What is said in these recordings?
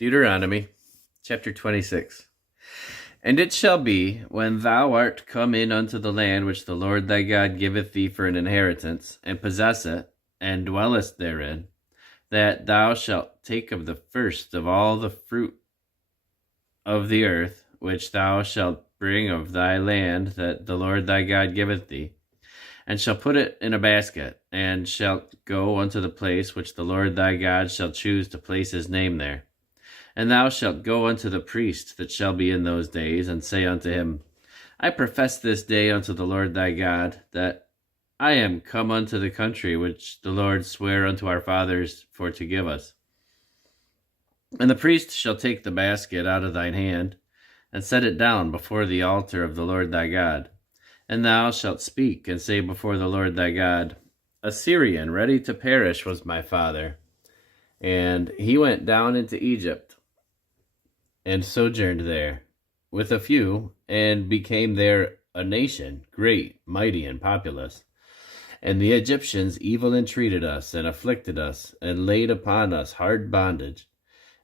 Deuteronomy chapter 26. And it shall be, when thou art come in unto the land which the Lord thy God giveth thee for an inheritance, and possess it, and dwellest therein, that thou shalt take of the first of all the fruit of the earth, which thou shalt bring of thy land that the Lord thy God giveth thee, and shall put it in a basket, and shalt go unto the place which the Lord thy God shall choose to place his name there. And thou shalt go unto the priest that shall be in those days, and say unto him, I profess this day unto the Lord thy God, that I am come unto the country which the Lord sware unto our fathers for to give us. And the priest shall take the basket out of thine hand, and set it down before the altar of the Lord thy God. And thou shalt speak, and say before the Lord thy God, A Syrian ready to perish was my father, and he went down into Egypt, and sojourned there with a few, and became there a nation, great, mighty, and populous. And the Egyptians evil entreated us, and afflicted us, and laid upon us hard bondage.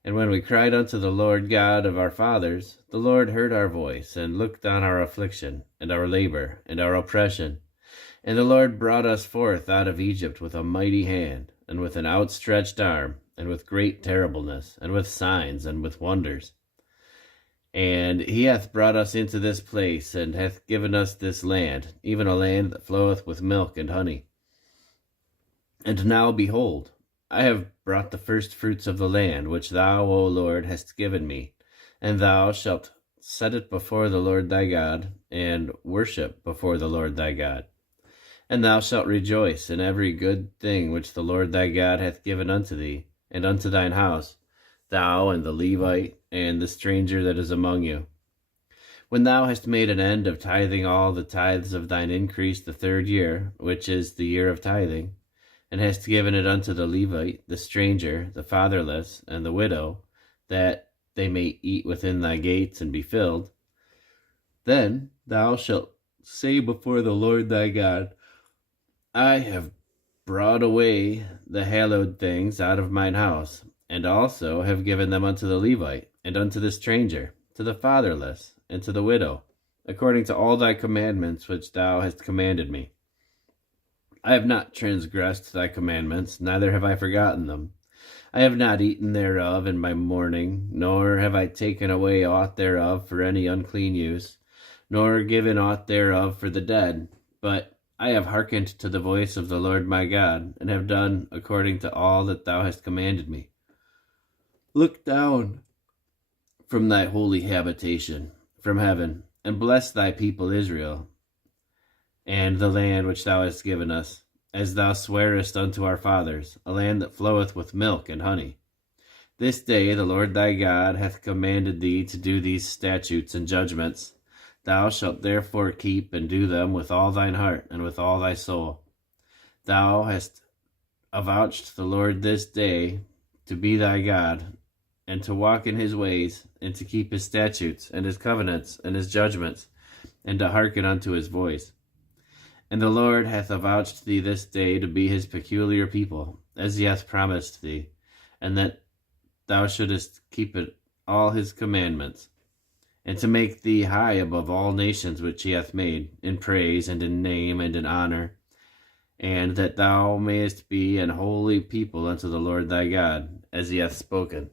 And when we cried unto the Lord God of our fathers, the Lord heard our voice, and looked on our affliction, and our labor, and our oppression. And the Lord brought us forth out of Egypt with a mighty hand, and with an outstretched arm, and with great terribleness, and with signs, and with wonders. And he hath brought us into this place, and hath given us this land, even a land that floweth with milk and honey. And now, behold, I have brought the first fruits of the land, which thou, O Lord, hast given me, and thou shalt set it before the Lord thy God, and worship before the Lord thy God. And thou shalt rejoice in every good thing which the Lord thy God hath given unto thee, and unto thine house, thou and the Levite, and the stranger that is among you. When thou hast made an end of tithing all the tithes of thine increase the 3rd year, which is the year of tithing, and hast given it unto the Levite, the stranger, the fatherless, and the widow, that they may eat within thy gates and be filled, then thou shalt say before the Lord thy God, I have brought away the hallowed things out of mine house, and also have given them unto the Levite, and unto the stranger, to the fatherless, and to the widow, according to all thy commandments which thou hast commanded me. I have not transgressed thy commandments, neither have I forgotten them. I have not eaten thereof in my mourning, nor have I taken away aught thereof for any unclean use, nor given aught thereof for the dead, but I have hearkened to the voice of the Lord my God, and have done according to all that thou hast commanded me. Look down from thy holy habitation, from heaven, and bless thy people Israel, and the land which thou hast given us, as thou swarest unto our fathers, a land that floweth with milk and honey. This day the Lord thy God hath commanded thee to do these statutes and judgments. Thou shalt therefore keep and do them with all thine heart and with all thy soul. Thou hast avouched the Lord this day to be thy God, and to walk in his ways, and to keep his statutes, and his covenants, and his judgments, and to hearken unto his voice. And the Lord hath avouched thee this day to be his peculiar people, as he hath promised thee, and that thou shouldest keep all his commandments, and to make thee high above all nations which he hath made, in praise, and in name, and in honor, and that thou mayest be an holy people unto the Lord thy God, as he hath spoken.